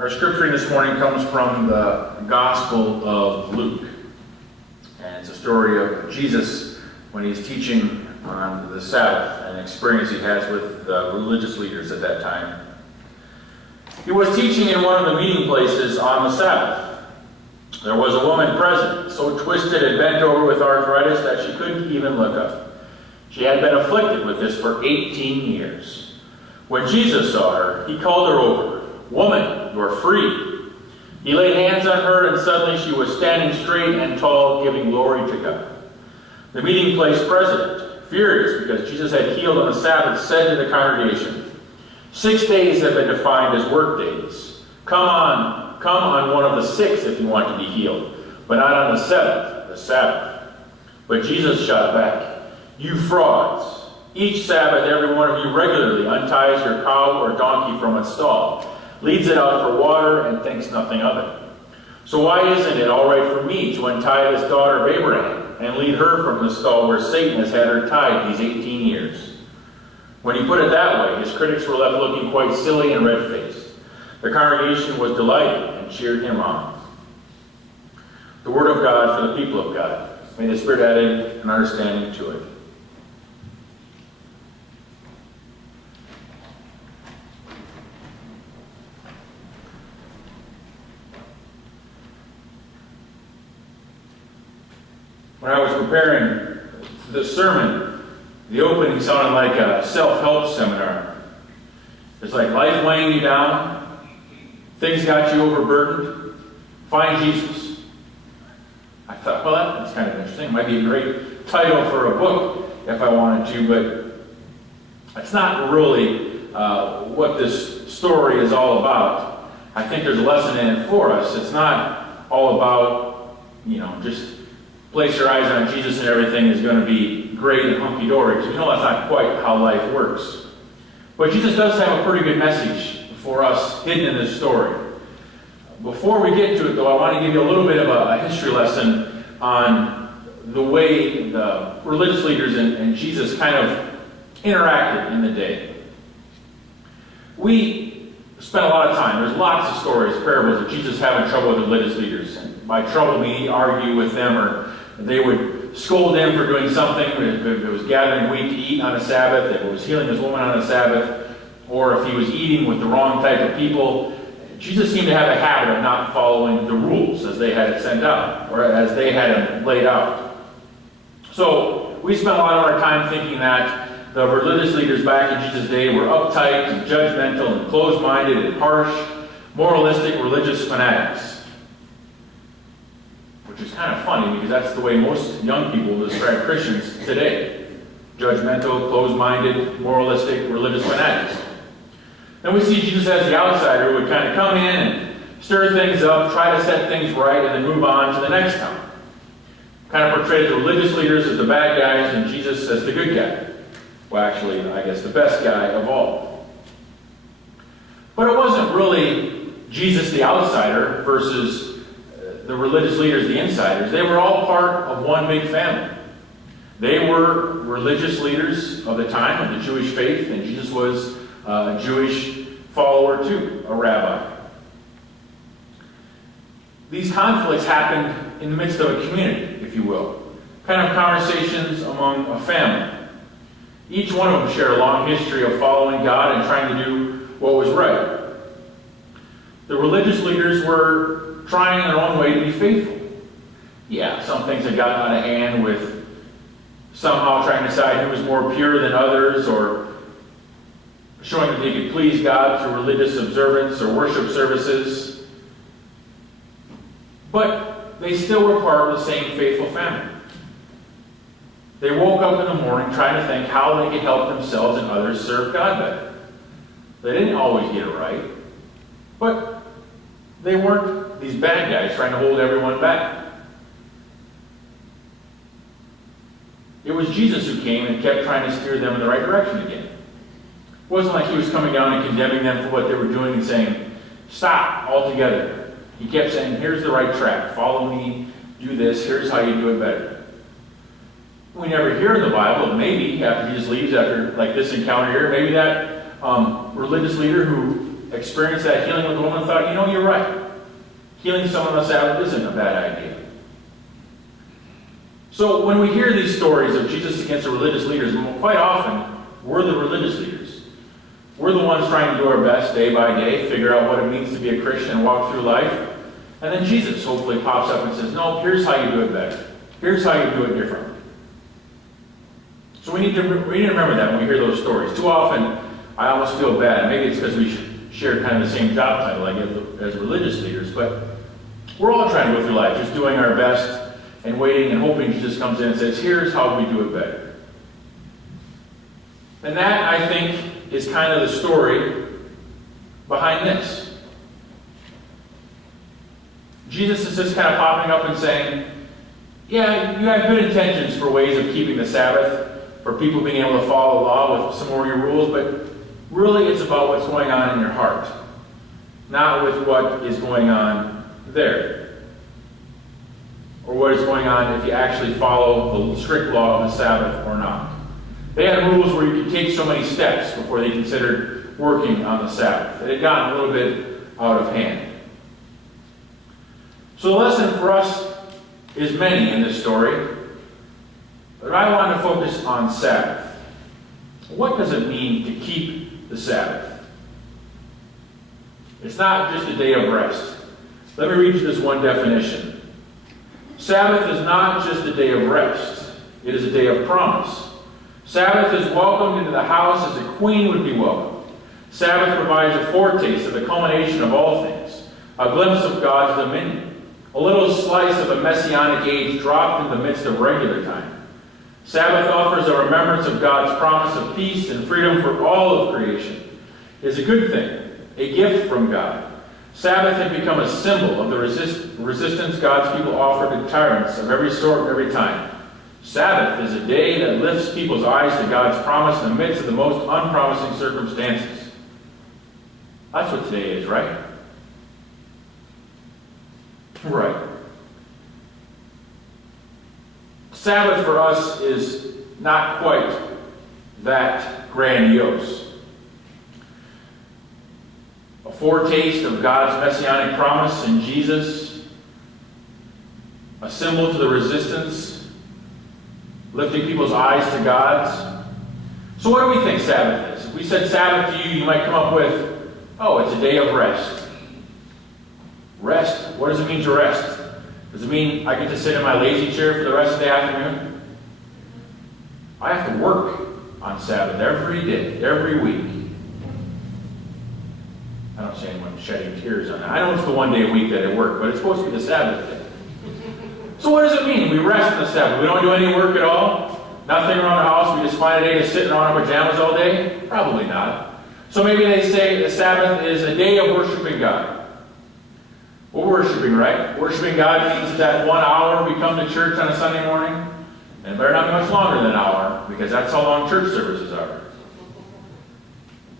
Our scripture this morning comes from the Gospel of Luke. And it's a story of Jesus when he's teaching on the Sabbath, an experience he has with the religious leaders at that time. He was teaching in one of the meeting places on the Sabbath. There was a woman present, so twisted and bent over with arthritis that she couldn't even look up. She had been afflicted with this for 18 years. When Jesus saw her, he called her over. "Woman, you are free." He laid hands on her, and suddenly she was standing straight and tall, giving glory to God. The meeting place president, furious because Jesus had healed on the Sabbath, said to the congregation, 6 days have been defined as work days. Come on one of the 6 if you want to be healed, but not on the seventh, the Sabbath. But Jesus shot back, "You frauds! Each Sabbath every one of you regularly unties your cow or donkey from its stall, leads it out for water, and thinks nothing of it. So why isn't it all right for me to untie this daughter of Abraham and lead her from the stall where Satan has had her tied these 18 years? When he put it that way, his critics were left looking quite silly and red-faced. The congregation was delighted and cheered him on. The word of God for the people of God. May the Spirit add an understanding to it. When I was preparing the sermon, the opening sounded like a self-help seminar. It's like life weighing you down, things got you overburdened, find Jesus. I thought, well, that's kind of interesting. It might be a great title for a book if I wanted to, but that's not really what this story is all about. I think there's a lesson in it for us. It's not all about, just place your eyes on Jesus and everything is going to be great and hunky-dory. Because that's not quite how life works. But Jesus does have a pretty good message for us hidden in this story. Before we get to it, though, I want to give you a little bit of a history lesson on the way the religious leaders and Jesus kind of interacted in the day. We spent a lot of time. There's lots of stories, parables of Jesus having trouble with religious leaders. And by trouble, we argue with them, or they would scold him for doing something. If it was gathering wheat to eat on a Sabbath, if it was healing this woman on a Sabbath, or if he was eating with the wrong type of people. Jesus seemed to have a habit of not following the rules as they had it sent out, or as they had it laid out. So we spent a lot of our time thinking that the religious leaders back in Jesus' day were uptight and judgmental and closed-minded and harsh, moralistic religious fanatics. Which is kind of funny because that's the way most young people describe Christians today. Judgmental, closed-minded, moralistic, religious fanatics. Then we see Jesus as the outsider who would kind of come in and stir things up, try to set things right, and then move on to the next town. Kind of portrayed the religious leaders as the bad guys and Jesus as the good guy. Well, actually, I guess the best guy of all. But it wasn't really Jesus the outsider versus the religious leaders, the insiders. They were all part of one big family. They were religious leaders of the time of the Jewish faith, and Jesus was a Jewish follower too, a rabbi. These conflicts happened in the midst of a community, if you will. Kind of conversations among a family. Each one of them shared a long history of following God and trying to do what was right. The religious leaders were trying in their own way to be faithful. Yeah, some things had gotten out of hand with somehow trying to decide who was more pure than others, or showing that they could please God through religious observance or worship services. But they still were part of the same faithful family. They woke up in the morning trying to think how they could help themselves and others serve God better. They didn't always get it right, but they weren't these bad guys trying to hold everyone back. It was Jesus who came and kept trying to steer them in the right direction again. It wasn't like he was coming down and condemning them for what they were doing and saying, stop altogether. He kept saying, here's the right track. Follow me. Do this. Here's how you do it better. We never hear in the Bible, maybe after Jesus leaves, after like this encounter here, maybe that religious leader who experienced that healing with the woman and thought, you know, you're right. Healing someone on the Sabbath isn't a bad idea. So when we hear these stories of Jesus against the religious leaders, quite often, we're the religious leaders. We're the ones trying to do our best day by day, figure out what it means to be a Christian and walk through life. And then Jesus hopefully pops up and says, no, here's how you do it better. Here's how you do it differently. So we need to remember that when we hear those stories. Too often, I almost feel bad. Maybe it's because we share kind of the same job title like as religious leaders, but we're all trying to go through life, just doing our best and waiting and hoping Jesus comes in and says, here's how we do it better. And that, I think, is kind of the story behind this. Jesus is just kind of popping up and saying, yeah, you have good intentions for ways of keeping the Sabbath, for people being able to follow the law with some more of your rules, but really it's about what's going on in your heart, not with what is going on there, or what is going on if you actually follow the strict law of the Sabbath or not. They had rules where you could take so many steps before they considered working on the Sabbath. It had gotten a little bit out of hand. So the lesson for us is many in this story, but I want to focus on Sabbath. What does it mean to keep the Sabbath? It's not just a day of rest. Let me read you this one definition. Sabbath is not just a day of rest. It is a day of promise. Sabbath is welcomed into the house as a queen would be welcomed. Sabbath provides a foretaste of the culmination of all things, a glimpse of God's dominion, a little slice of a messianic age dropped in the midst of regular time. Sabbath offers a remembrance of God's promise of peace and freedom for all of creation. It is a good thing, a gift from God. Sabbath had become a symbol of the resistance God's people offer to tyrants of every sort and every time. Sabbath is a day that lifts people's eyes to God's promise in the midst of the most unpromising circumstances. That's what today is, right? Right. Sabbath for us is not quite that grandiose. A foretaste of God's messianic promise in Jesus, a symbol to the resistance, lifting people's eyes to God's. So what do we think Sabbath is? If we said Sabbath to you, you might come up with, oh, it's a day of rest. Rest? What does it mean to rest? Does it mean I get to sit in my lazy chair for the rest of the afternoon? I have to work on Sabbath every day, every week. I don't see anyone shedding tears on that. I know it's the one day a week that I work, but it's supposed to be the Sabbath day. So what does it mean? We rest on the Sabbath. We don't do any work at all? Nothing around the house? We just find a day to sit in our pajamas all day? Probably not. So maybe they say the Sabbath is a day of worshiping God. We're worshiping, right? Worshiping God means that 1 hour we come to church on a Sunday morning, and it better not be much longer than an hour, because that's how long church services are.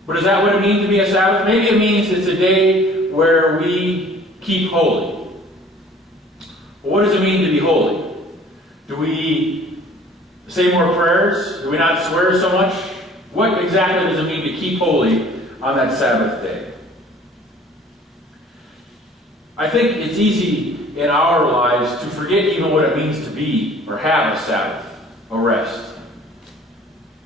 But is that what it means to be a Sabbath? Maybe it means it's a day where we keep holy. Well, what does it mean to be holy? Do we say more prayers? Do we not swear so much? What exactly does it mean to keep holy on that Sabbath day? I think it's easy in our lives to forget even what it means to be or have a Sabbath, a rest.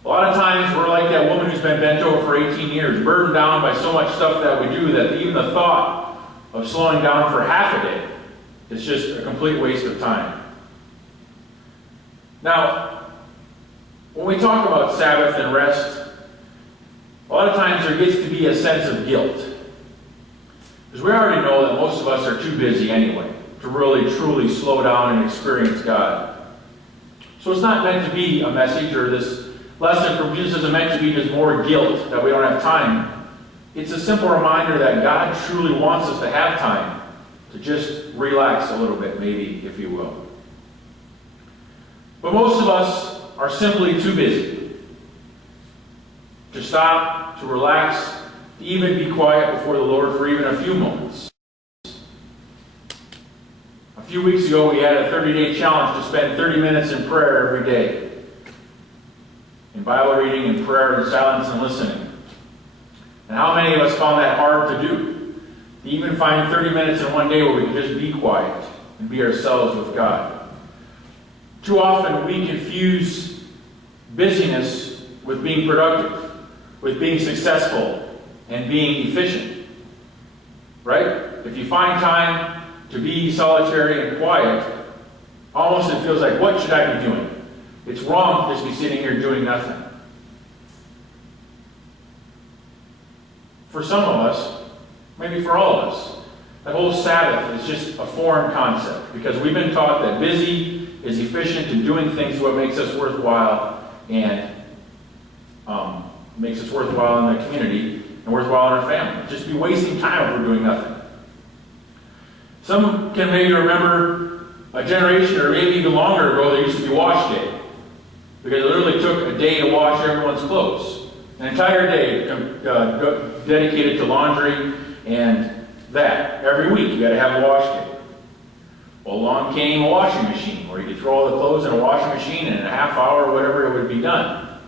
A lot of times we're like that woman who's been bent over for 18 years, burdened down by so much stuff that we do that even the thought of slowing down for half a day is just a complete waste of time. Now, when we talk about Sabbath and rest, a lot of times there gets to be a sense of guilt. Because we already know that most of us are too busy anyway to really truly slow down and experience God. So it's not meant to be a message, or this lesson from Jesus isn't meant to be just more guilt that we don't have time. It's a simple reminder that God truly wants us to have time to just relax a little bit, maybe, if you will. But most of us are simply too busy to stop, to relax, to even be quiet before the Lord for even a few moments. A few weeks ago, we had a 30-day challenge to spend 30 minutes in prayer every day. In Bible reading and prayer and silence and listening. And And how many of us found that hard to do? To even find 30 minutes in one day where we can just be quiet and be ourselves with God. Too often we confuse busyness with being productive, with being successful, and being efficient. Right? If you find time to be solitary and quiet, almost it feels like, what should I be doing? It's wrong to just be sitting here doing nothing. For some of us, maybe for all of us, the whole Sabbath is just a foreign concept because we've been taught that busy is efficient and doing things what makes us worthwhile and makes us worthwhile in the community and worthwhile in our family. Just be wasting time if we're doing nothing. Some can maybe remember a generation or maybe even longer ago there used to be wash day because it literally took a day to wash everyone's clothes. An entire day dedicated to laundry and that. Every week you got to have a wash day. Well, along came a washing machine where you could throw all the clothes in a washing machine and in a half hour or whatever it would be done.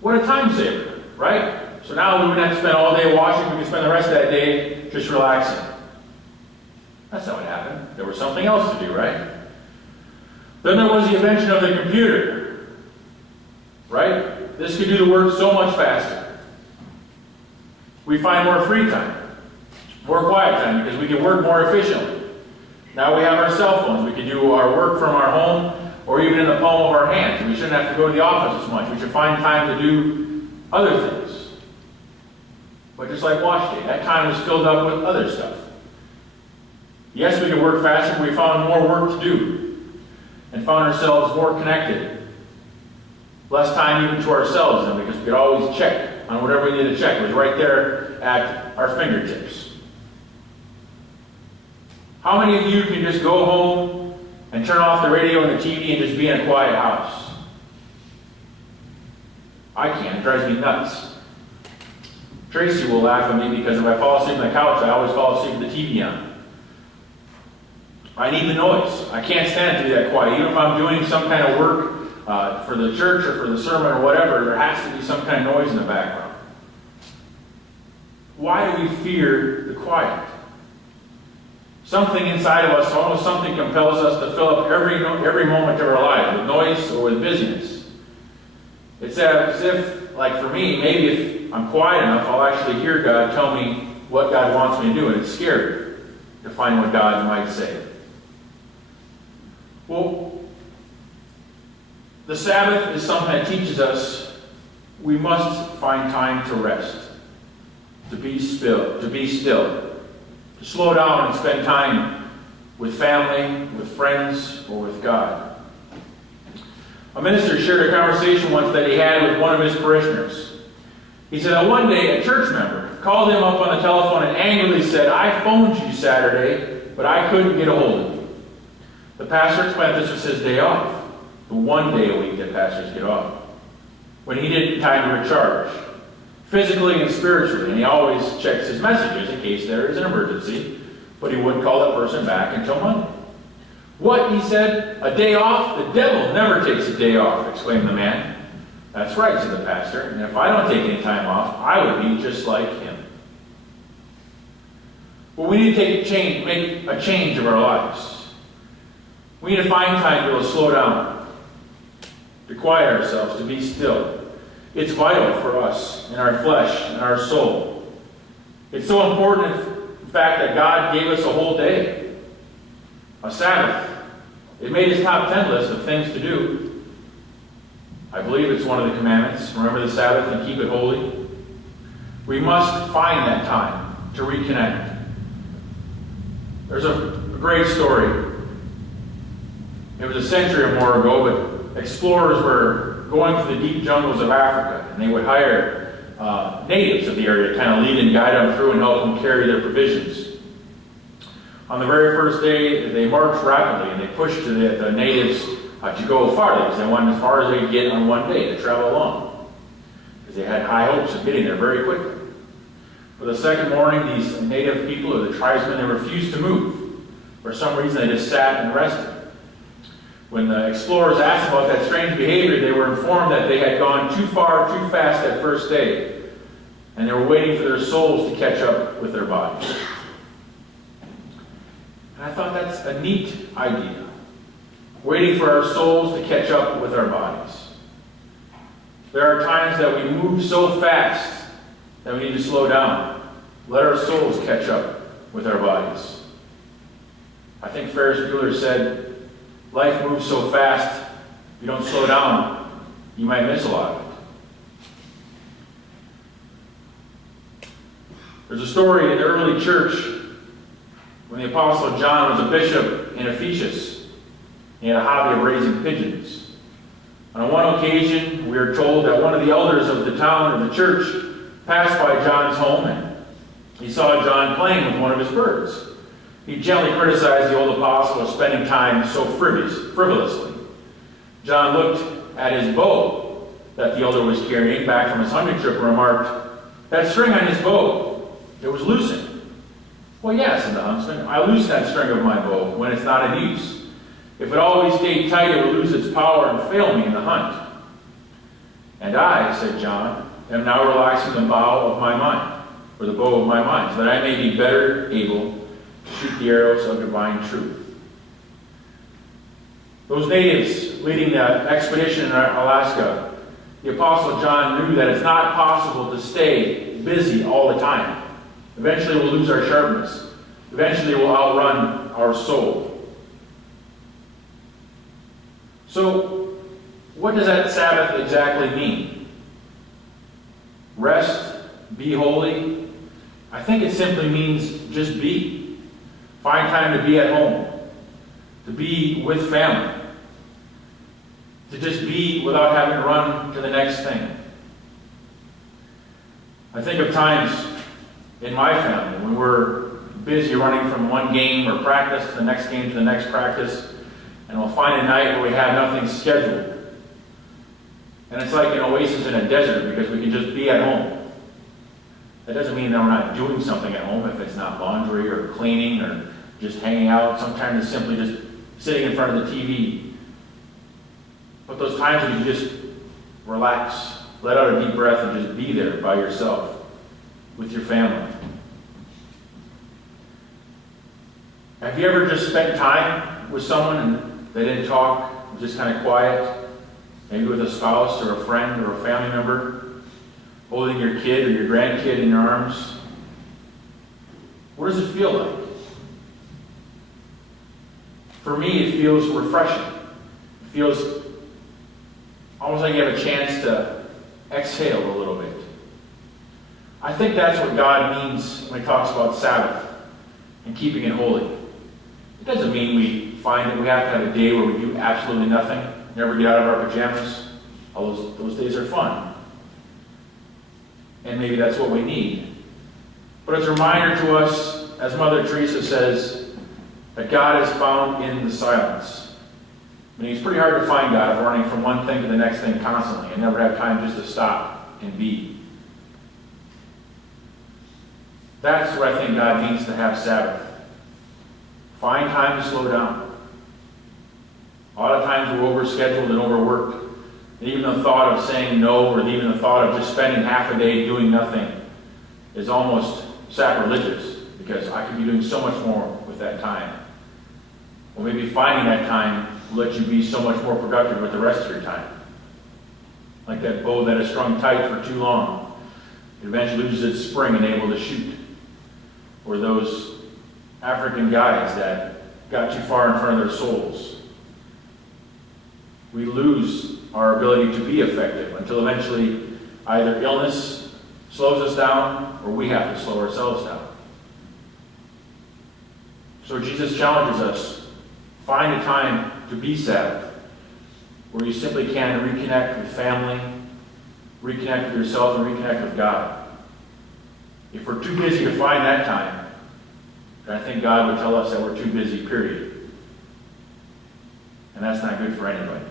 What a time saver, right? So now we wouldn't have to spend all day washing, we could spend the rest of that day just relaxing. That's not what happened. There was something else to do, right? Then there was the invention of the computer, right? This could do the work so much faster. We find more free time, more quiet time, because we can work more efficiently. Now we have our cell phones. We can do our work from our home or even in the palm of our hands. We shouldn't have to go to the office as much. We should find time to do other things. But just like wash day, that time was filled up with other stuff. Yes, we could work faster, but we found more work to do and found ourselves more connected. Less time even to ourselves then, because we could always check on whatever we needed to check. It was right there at our fingertips. How many of you can just go home and turn off the radio and the TV and just be in a quiet house? I can't. It drives me nuts. Tracy will laugh at me because if I fall asleep on the couch, I always fall asleep with the TV on. I need the noise. I can't stand it to be that quiet. Even if I'm doing some kind of work for the church or for the sermon or whatever, there has to be some kind of noise in the background. Why do we fear the quiet? Something inside of us, almost something compels us to fill up every moment of our life with noise or with busyness. It's as if, like for me, maybe if I'm quiet enough, I'll actually hear God tell me what God wants me to do, and it's scary to find what God might say. Well, the Sabbath is something that teaches us we must find time to rest, to be still, to slow down and spend time with family, with friends, or with God. A minister shared a conversation once that he had with one of his parishioners. He said that one day a church member called him up on the telephone and angrily said, "I phoned you Saturday, but I couldn't get a hold of you." The pastor explained this was his day off, the one day a week that pastors get off, when he didn't time to recharge, physically and spiritually, and he always checks his messages in case there is an emergency, but he wouldn't call that person back until Monday. "What?" he said. "A day off? The devil never takes a day off," exclaimed the man. "That's right," said the pastor, "and if I don't take any time off, I would be just like him." Well, we need to make a change of our lives. We need to find time to be able to slow down, to quiet ourselves, to be still. It's vital for us in our flesh and our soul. It's so important, in fact, that God gave us a whole day, a Sabbath. It made his top 10 list of things to do. I believe it's one of the commandments. Remember the Sabbath and keep it holy. We must find that time to reconnect. There's a great story. It was a century or more ago, but explorers were going to the deep jungles of Africa, and they would hire natives of the area to kind of lead and guide them through and help them carry their provisions. On the very first day, they marched rapidly, and they pushed the natives to go farther, because they wanted as far as they could get on one day to travel along, because they had high hopes of getting there very quickly. For the second morning, these native people, or the tribesmen, they refused to move. For some reason, they just sat and rested. When the explorers asked about that strange behavior, they were informed that they had gone too far, too fast that first day. and they were waiting for their souls to catch up with their bodies. And I thought that's a neat idea. Waiting for our souls to catch up with our bodies. There are times that we move so fast that we need to slow down. Let our souls catch up with our bodies. I think Ferris Bueller said, life moves so fast, if you don't slow down, you might miss a lot of it. There's a story in the early church when the Apostle John was a bishop in Ephesus. He had a hobby of raising pigeons. On one occasion, we are told that one of the elders of the town or the church passed by John's home and he saw John playing with one of his birds. He gently criticized the old apostle for spending time so frivolously. John looked at his bow that the elder was carrying back from his hunting trip and remarked, "That string on his bow, it was loosened." "Well, yeah," said the huntsman, "I loosen that string of my bow when it's not in use. If it always stayed tight, it would lose its power and fail me in the hunt." "And I," said John, "am now relaxing the bow of my mind, or the bow of my mind, so that I may be better able to shoot the arrows of divine truth." Those natives leading the expedition in Alaska, the Apostle John knew that it's not possible to stay busy all the time. Eventually we'll lose our sharpness. Eventually we'll outrun our soul. So, what does that Sabbath exactly mean? Rest, be holy. I think it simply means just be. Find time to be at home, to be with family, to just be without having to run to the next thing. I think of times in my family when we're busy running from one game or practice to the next game to the next practice, and we'll find a night where we have nothing scheduled. And it's like an oasis in a desert because we can just be at home. That doesn't mean that we're not doing something at home if it's not laundry or cleaning or just hanging out. Sometimes it's simply just sitting in front of the TV. But those times when you just relax, let out a deep breath and just be there by yourself with your family. Have you ever just spent time with someone and they didn't talk, just kind of quiet? Maybe with a spouse or a friend or a family member, holding your kid or your grandkid in your arms. What does it feel like? For me, it feels refreshing. It feels almost like you have a chance to exhale a little bit. I think that's what God means when he talks about Sabbath and keeping it holy. It doesn't mean we find that we have to have a day where we do absolutely nothing, never get out of our pajamas. All those days are fun. And maybe that's what we need. But it's a reminder to us, as Mother Teresa says, that God is found in the silence. I mean, it's pretty hard to find God if we're running from one thing to the next thing constantly and never have time just to stop and be. That's what I think God means to have Sabbath. Find time to slow down. A lot of times we're overscheduled and overworked. And even the thought of saying no, or even the thought of just spending half a day doing nothing is almost sacrilegious, because I could be doing so much more with that time. Or maybe finding that time will let you be so much more productive with the rest of your time. Like that bow that is strung tight for too long. It eventually loses its spring and able to shoot. Or those African guides that got too far in front of their souls. We lose our ability to be effective until eventually either illness slows us down or we have to slow ourselves down. So Jesus challenges us, find a time to be Sabbath, where you simply can reconnect with family, reconnect with yourself, and reconnect with God. If we're too busy to find that time, then I think God would tell us that we're too busy, period. And that's not good for anybody.